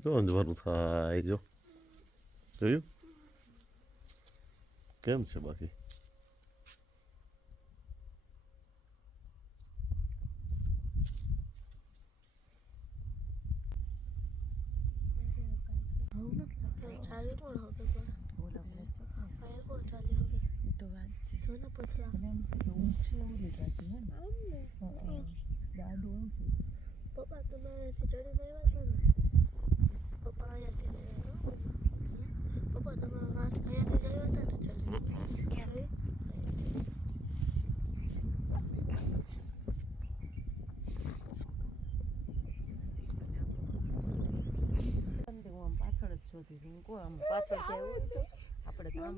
જો અંજવારું થાય જો જોયું કેમ છે બાકી ચાલી પણ હવે પણ હવે કોણ ચાલી હવે જો ને પથરા પપ્પા તમારે અહીંયાથી ચડીને છે ને પપ્પા અહીંયાથી ને પપ્પા તમે આ- અહીંયાથી જ હતા ને ચડી હું પાછળ જ જોતી હતી હું કહું આમ. પાછળ તો આપણે તો આમ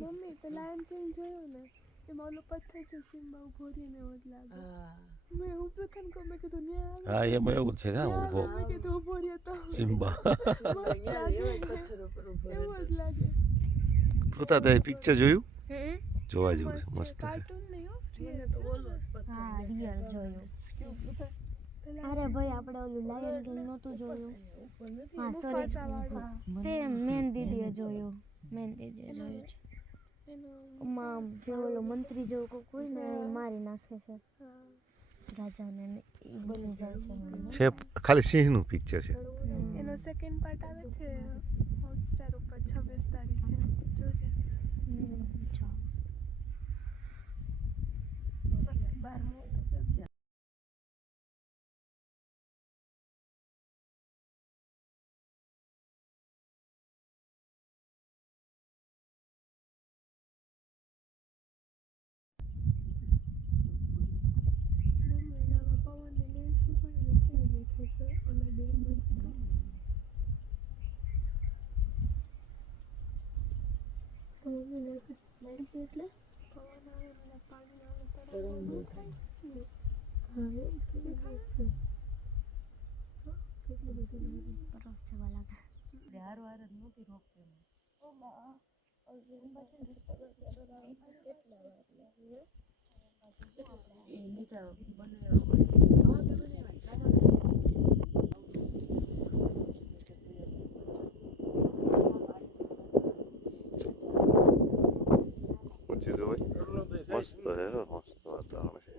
મમ્મી તો લાયન કિંગ જોયું ને? એમાં ઓલો પથ્થર છે સિમ્બા ઊભો રહીને એવું લાગે. હા. મેં હું પ્રથમ કહું મેં કીધું ન્યા હા એમાં એવું છે કે હા ઊભો મેં કીધું ઊભો રહ્યો તો સિમ્બા ઊભો એવો રહેતો. જ લાગે પૃથા તે પિક્ચર જોયું જોવા જેવું છે મસ્ત કાર્ટૂન નહીં હો મને તો ઓલો જ પથ્થર હા રિયલ જોયું અરે ભાઈ આપણે ઓલું લાયન કિંગ નહોતું જોયું ઉપર નથી હા સોરી તે મેન દીદીએ જોયું મેન દીદીએ જોયું છે માં જે ઓલો મંત્રી જેવું કોઈ ને એ મારી નાખે છે હા રાજાને એ બની જાય છે. છે ખાલી સિંહનું પિક્ચર છે એનો સેકન્ડ પાર્ટ આવે છે હોટસ્ટાર ઉપર છવ્વીસ તારીખે જોજે. બારમું તો ક્યાં? મમ્મી એનામાં પવનને લેન્સનું પણ એને કેવી દેખાય છે ઓલા બે બધું મમ્મીને એટલે પવન આવે ને ઓલા પાણી આવે તરત તરંગો ઊભું થાય ને. હા એ કેવી હશે કેટલી બધી બરફ જેવા લાગે આપણે હારો હાર જ નહોતી રોકતી એમ. એ મીઠા બનાવ્યા હોય. પછી જો મસ્ત હો, મસ્ત વાતાવરણ છે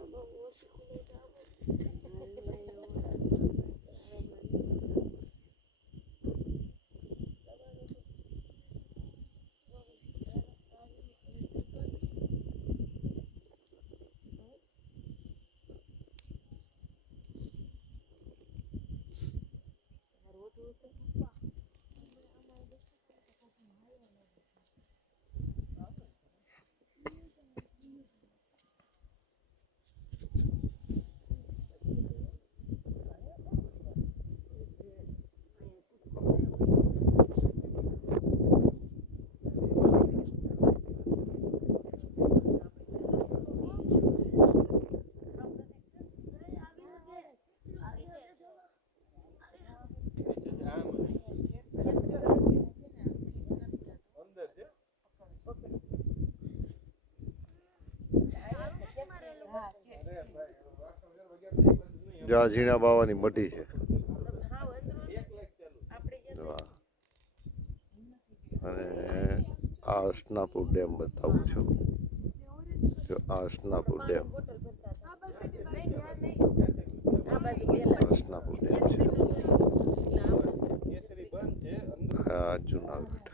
જો આ ઝીણા બાવાની મઢી છે. અને આ અસનાપુર ડેમ બતાવું છું. જો આ અસનાપુર ડેમ. અસનાપુર ડેમ છે. જુનાગઢ.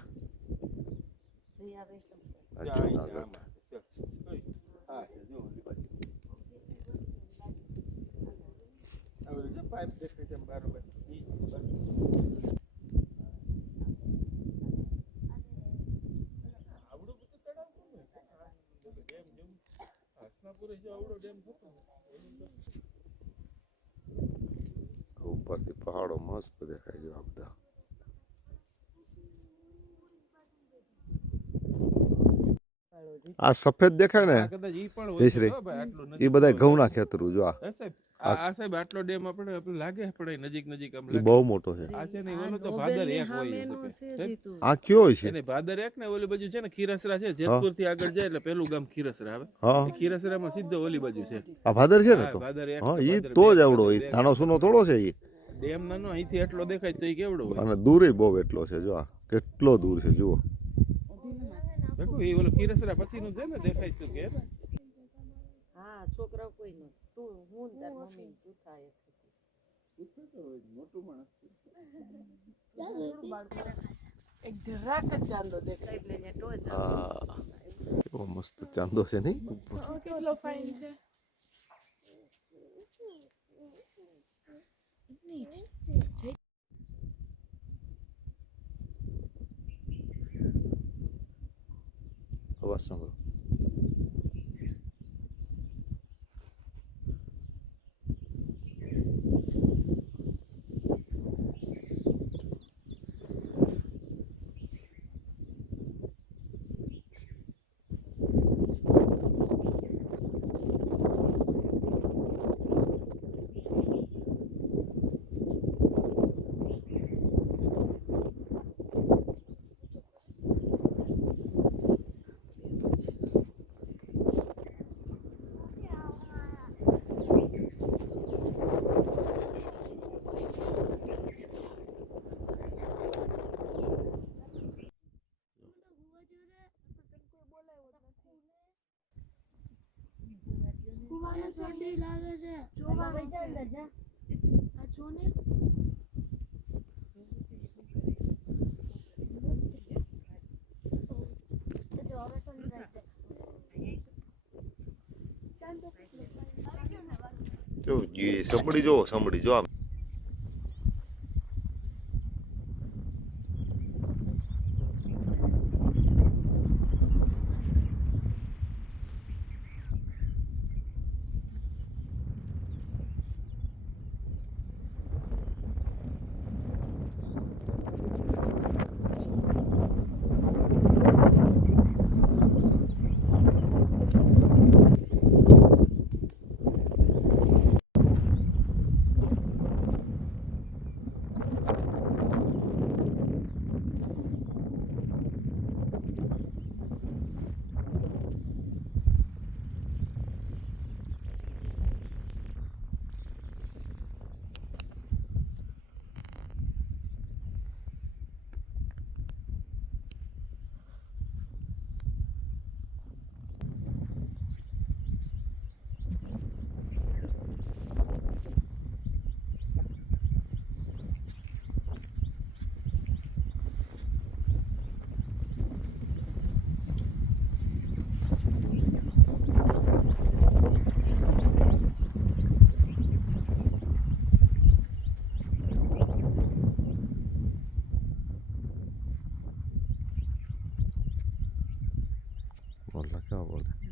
જુનાગઢ. ઉપરથી પહાડો મસ્ત દેખાય છે આ બધા કાળો જી. આ સફેદ દેખાય ને કદાચ ઈ પણ જય શ્રી. એ બધા ઘઉંના ખેતરું જો આ હે સાહેબ આ સાહેબ આટલો ડેમ આપણે આપણે લાગે આપણે નજીક નજીક આમ લાગે. બહુ મોટો છે. આ છે ને ઓલો તો ભાદર એક હોય. આ કયો હોય છે? ને ભાદર એક ને ઓલી બાજુ છે ને ખીરસરા છે જેતપુરથી આગળ જાય એટલે પેલું ગામ ખીરસરા આવે. ખીરસરા માં ખીરસરામાં સીધો ઓલી બાજુ છે. આ ભાદર છે ને તો? હા ઈ તો જ આવડો ઈ ધાણો સુનો થોડો છે ઈ. ડેમ નાનો અહીંથી એટલો દેખાય તો ઈ કેવડો હોય. અને દૂરે બહુ એટલો છે જો આ. કેટલો દૂર છે જુઓ. દેખો ઈ ઓલો ખીરસરા પછીનું છે ને દેખાય તો કે. હા છોકરાઓ કોઈ નથી તું હું ને તાર મમ્મી ને તું થાય મોટું માણસ એક જરાક જ ચાંદો દેખાય. સાહેબ લઈને ટોચ હા. મસ્ત ચાંદો છે નહીં? ઉપર. કેટલો ફાઇન છે. અવાજ સાંભળો. છે. અંદર જા આ જો ને. જો જો જી સંભળી જો સંભળી જો આમ બોલા કેવા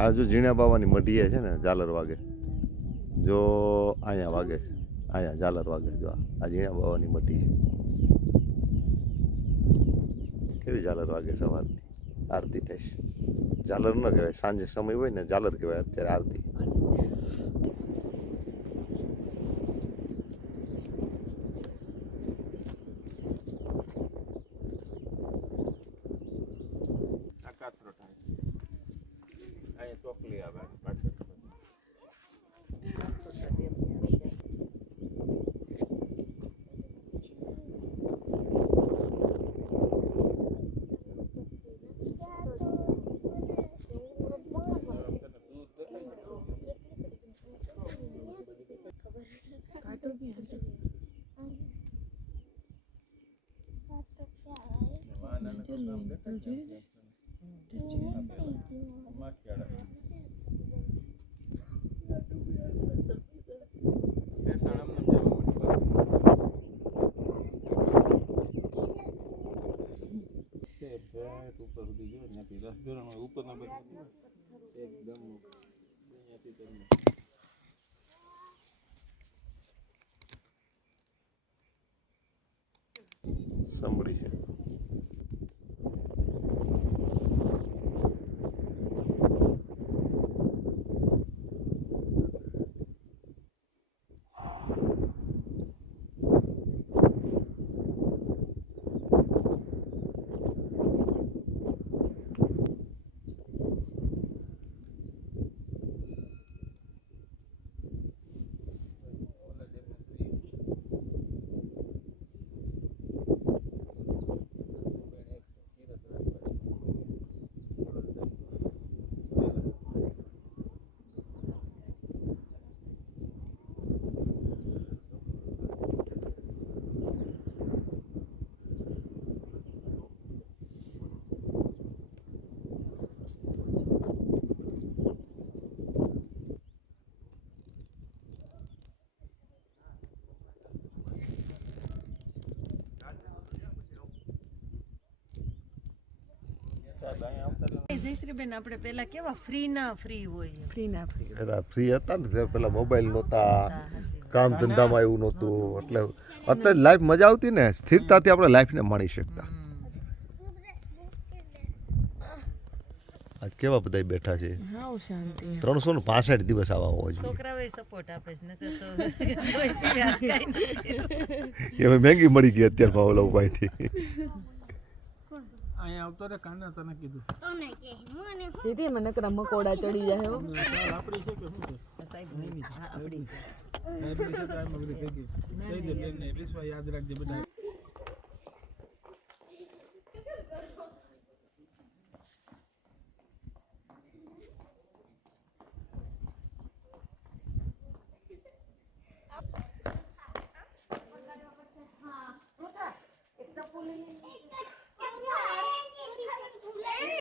આ જો ઝીણા બાવાની મઢીએ છે ને, ઝાલર વાગે. જો અહીંયા વાગે છે. અહીંયા ઝાલર વાગે જો આ ઝીણા બાવાની મઢી છે. કેવી ઝાલર વાગે સવારની? આરતી થાય છે. ઝાલર ન કહેવાય, સાંજે સમય હોય ને, ઝાલર કહેવાય અત્યારે આરતી આ કાતરો થાય અહીંયા ચોકલી આવે આની પાછળ ભેટ ઉપર સુધી ગયો ત્યાંથી રસધોરણ ઉપરના બધા એકદમ છે. જયશ્રીબેન આપણે પેલા કેવા? ફ્રી ના ફ્રી હોય ફ્રી ના ફ્રી પેલા ફ્રી હતા ને ત્યારે પેલા મોબાઈલ નહોતા કામ ધંધામાં એવું નહોતું એટલે અત્યારે લાઈફ મજા આવતી ને સ્થિરતાથી આપણે લાઈફને માણી શકતા. આજ કેવા બધા બેઠા છે? ત્રણસો ને પાસઠ દિવસ આવા હોય છે સપોર્ટ આપે છે. એ મહેંગી મળી ગઈ અત્યારે ભાવલા ઉપાયથી અહીંયા આવતો રે કાના તને કીધું. તને કે મને સીધી મને નકરા મકોડા ચડી જાય હો. આપડી છે કે શું છે? સાહેબ નહીં આપડી છે યાદ રાખજે બધા